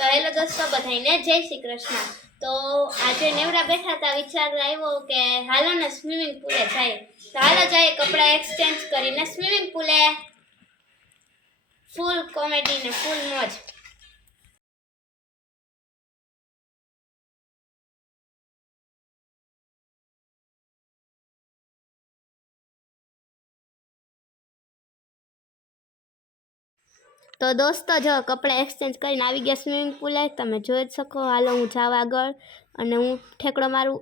તો હેલો દોસ્તો બધાને જય શ્રી કૃષ્ણ. તો આજે નેવડા બેઠા હતા વિચાર આવ્યો કે હાલો ને સ્વિમિંગ પુલે જાય. તો હાલો જાય કપડાં એક્સચેન્જ કરીને સ્વિમિંગ પુલે ફૂલ કોમેડી ને ફૂલ મોજ. તો દોસ્તો જો કપડાં એક્સચેન્જ કરીને આવી ગયા સ્વિમિંગ પુલે તમે જોઈ જ શકો, હાલો હું જાઉં આગળ અને હું ઠેકડો મારું.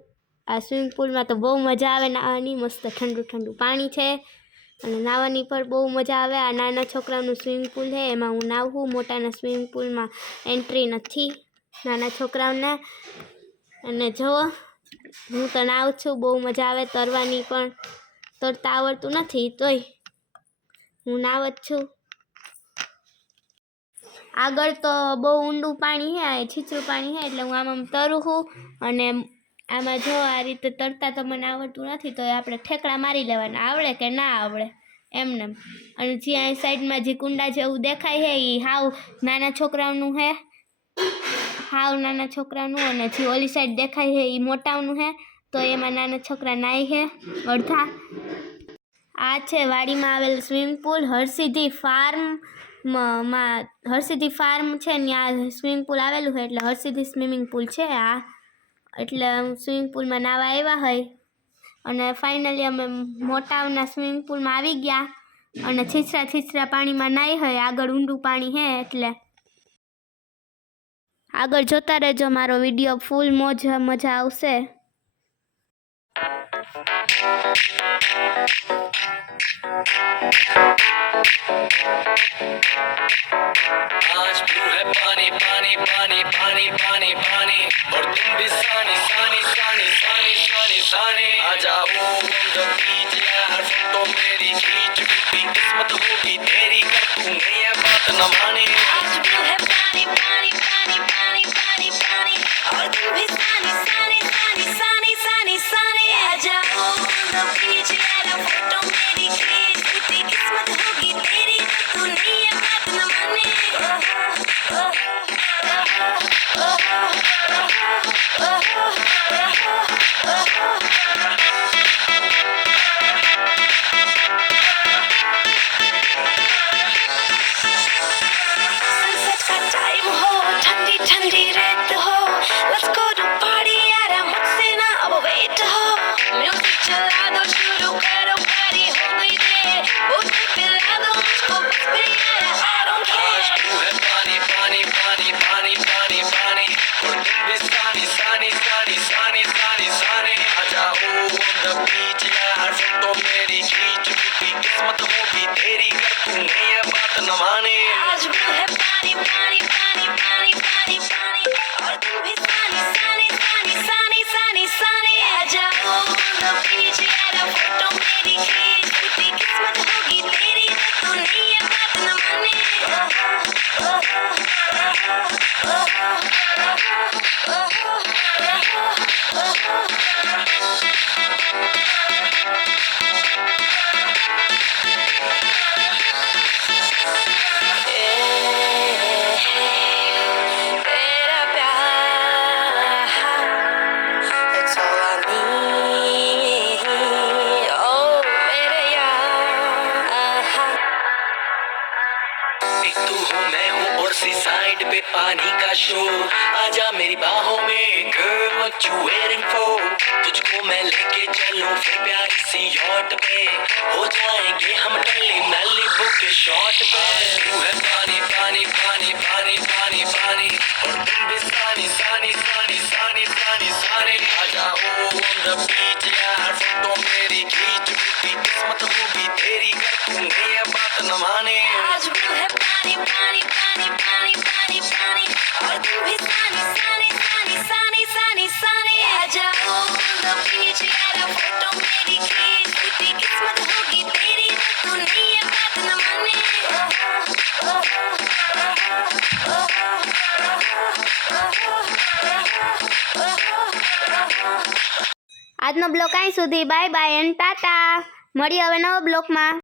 આ સ્વિમિંગ પુલમાં તો બહુ મજા આવે, નાહવાની મસ્ત ઠંડુ ઠંડુ પાણી છે અને નાહવાની પણ બહુ મજા આવે. આ નાના છોકરાઓનું સ્વિમિંગ પુલ છે, એમાં હું નાહું. મોટાના સ્વિમિંગ પુલમાં એન્ટ્રી નથી નાના છોકરાઓને. અને જુઓ હું તો નાહું છું, બહુ મજા આવે. તરવાની પણ તરતા આવડતું નથી તોય હું નાવ જ છું. આગળ તો બહુ ઊંડું પાણી છે છીછરું પાણી છે એટલે હું આમ તરું છું. અને આમાં જો આ રીતે તરતા તો મને આવડતું નથી, તો આપણે ઠેકડા મારી લેવાના. આવડે કે ના આવડે? એમને અને જે અહીં સાઈડમાં જે કુંડા જેવું દેખાય છે એ હાવ નાના છોકરાઓનું છે હાવ નાના છોકરાનું અને જે ઓલી સાઈડ દેખાય છે એ મોટાઓનું છે તો એમાં નાના છોકરા નાય છે અડધા. આ છે વાડીમાં આવેલ સ્વિમિંગ પુલ હરસિદ્ધિ ફાર્મ. માં હરસિદ્ધિ ફાર્મ છે ત્યાં સ્વિમિંગ પુલ આવેલું છે, એટલે હરસિદ્ધિ સ્વિમિંગ પુલ છે આ. એટલે સ્વિમિંગ પુલમાં નાવા આવ્યા હોય અને ફાઇનલી અમે મોટાના સ્વિમિંગ પુલમાં આવી ગયા. અને છીછરા છીછરા પાણીમાં નાહી હોય આગળ ઊંડું પાણી હે, એટલે આગળ જોતા રહેજો, મારો વીડિયો ફૂલ મોજ, મજા આવશે. आज ब्लू है पानी पानी पानी पानी पानी पानी। और तुम भी सानी सानी सानी सानी सानी सानी। आ जाओ the beach यार फ़ोटो मेरी खींच। बीती किस्मत होगी तेरी, कर तू नहीं है बात न माने। आज ब्लू है पानी पानी पानी पानी पानी का शोर आजा मेरी बाहों में girl what you waiting for तुझको मैं लेके चलूँ फिर प्यारी सी yacht पे। हो जाएँगे हम टल्ली नल्ली बुक शॉट पे। तू है पानी पानी पानी पानी पानी पानी। और तुम भी सानी सानी सानी सानी सानी सानी। आ जाओ on the beach, यार, फ़ोटो मेरी खींच। बीती किस्मत होगी तेरी कर। तू है बात न माने। आज ब्लू है पानी पानी पानी पानी। આજનો બ્લોક અહીં સુધી. Bye bye and tata. મળીએ હવે નવો બ્લોકમાં.